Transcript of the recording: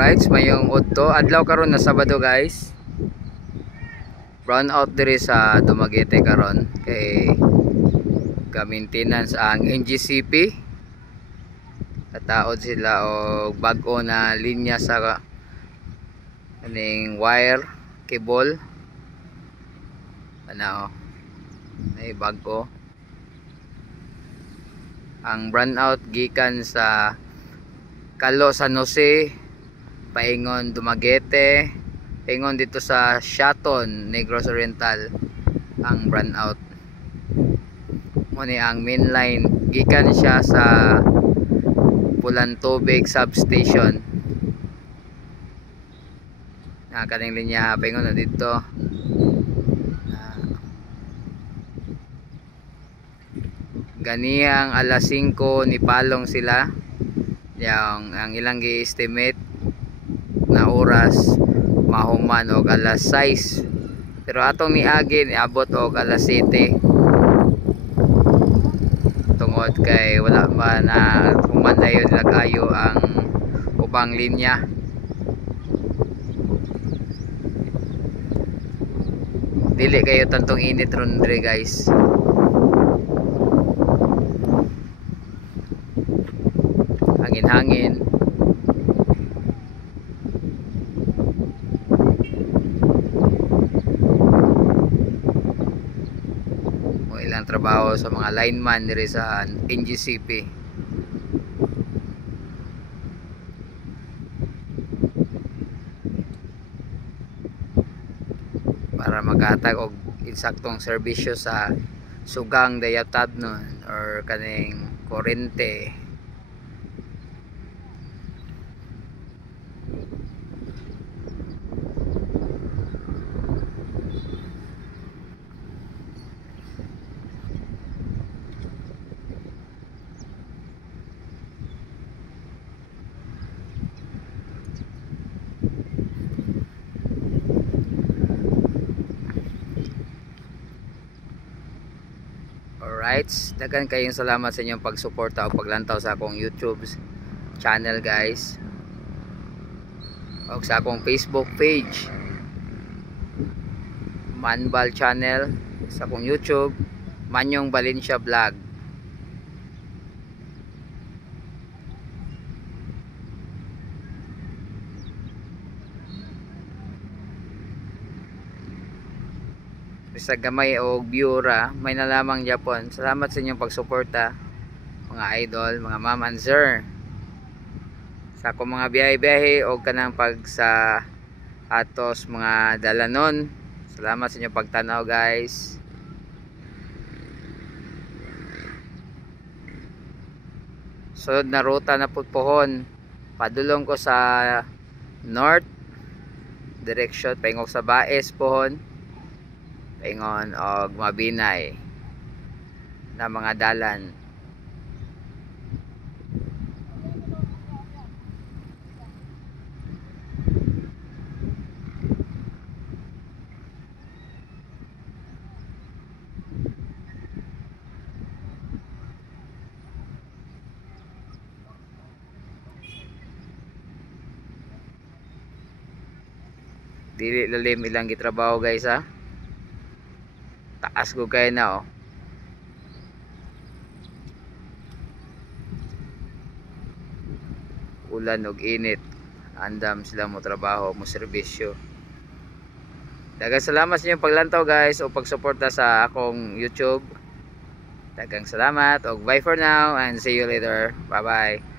Alright, mayong udto adlaw karon na Sabado guys. Brown out diri sa Dumaguete karon kay ka-maintenance ang NGCP. Kataod sila og bag-o na linya sa kaning wire cable. Ano, may bag-o. Ang brown out gikan sa Calo San Jose, paingon Dumaguete, paingon dito sa Shaton, Negros Oriental ang brown out. Muna ang main line gikan siya sa Pulan Tubig Substation. Na kaning linya paingon na dito. Ganiyang alas 5 ni palong sila. Yang ang ilang gi-estimate na oras mahuman og alas 6. Pero atong niagi niabot og alas 7. Tungod kay wala man na human dayon lagayo ang ubang linya. Dili kayo tantong init ron dire guys. Hangin-hangin. Mo ilang trabaho sa mga lineman diri sa NGCP. Para maghatag og insaktong serbisyo sa sugang dayatadnon or kaning kurente. Alright, dagan kayong salamat sa inyong pagsuporta o paglantaw sa akong YouTube channel guys, o sa akong Facebook page Manbal channel, sa akong YouTube Manyong Valencia Vlog. Sa gamay o biura may nalamang Japon. Salamat sa inyong pagsuporta mga idol, mga ma'am and sir, sa akong mga biyahe-biyahe o kanang pag sa atos mga dalanon. Salamat sa inyong pagtanaw guys. Sunod na ruta na putpuhon, padulong ko sa north direction, paingog sa Baes pohon, paingon og Mabinay na mga dalan. Dili lalim ilang gitrabaho guys ha. Taas ko kayo na oh. Ulan og init, andam sila mo trabaho, mo serbisyo. Daghang salamat sa inyong paglantaw guys o pagsuporta sa akong YouTube. Daghang salamat og bye for now and see you later. Bye bye.